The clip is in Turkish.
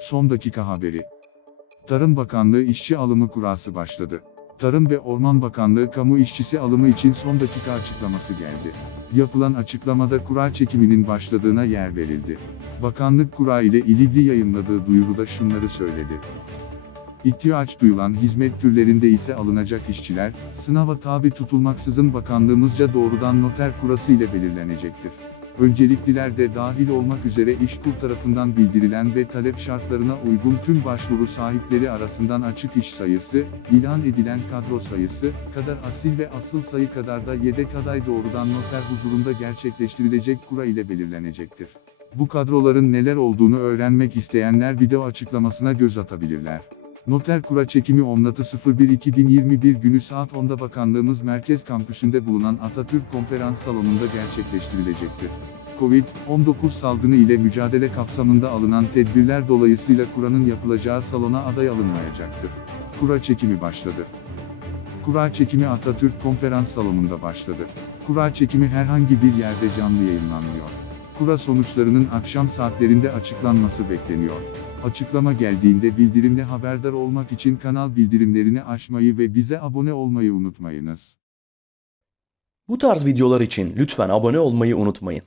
Son dakika haberi. Tarım Bakanlığı işçi alımı kurası başladı. Tarım ve Orman Bakanlığı kamu işçisi alımı için son dakika açıklaması geldi. Yapılan açıklamada kura çekiminin başladığına yer verildi. Bakanlık kura ile ilgili yayınladığı duyuruda şunları söyledi. İhtiyaç duyulan hizmet türlerinde ise alınacak işçiler, sınava tabi tutulmaksızın bakanlığımızca doğrudan noter kurası ile belirlenecektir. Öncelikliler de dahil olmak üzere İşkur tarafından bildirilen ve talep şartlarına uygun tüm başvuru sahipleri arasından açık iş sayısı, ilan edilen kadro sayısı, kadar asil ve asıl sayı kadar da yedek aday doğrudan noter huzurunda gerçekleştirilecek kura ile belirlenecektir. Bu kadroların neler olduğunu öğrenmek isteyenler video açıklamasına göz atabilirler. Noter kura çekimi 16.01.2021 günü saat 10'da Bakanlığımız Merkez Kampüsü'nde bulunan Atatürk Konferans Salonu'nda gerçekleştirilecektir. Covid-19 salgını ile mücadele kapsamında alınan tedbirler dolayısıyla kuranın yapılacağı salona aday alınmayacaktır. Kura çekimi başladı. Kura çekimi Atatürk Konferans Salonu'nda başladı. Kura çekimi herhangi bir yerde canlı yayınlanmıyor. Kura sonuçlarının akşam saatlerinde açıklanması bekleniyor. Açıklama geldiğinde bildirimle haberdar olmak için kanal bildirimlerini açmayı ve bize abone olmayı unutmayınız. Bu tarz videolar için lütfen abone olmayı unutmayın.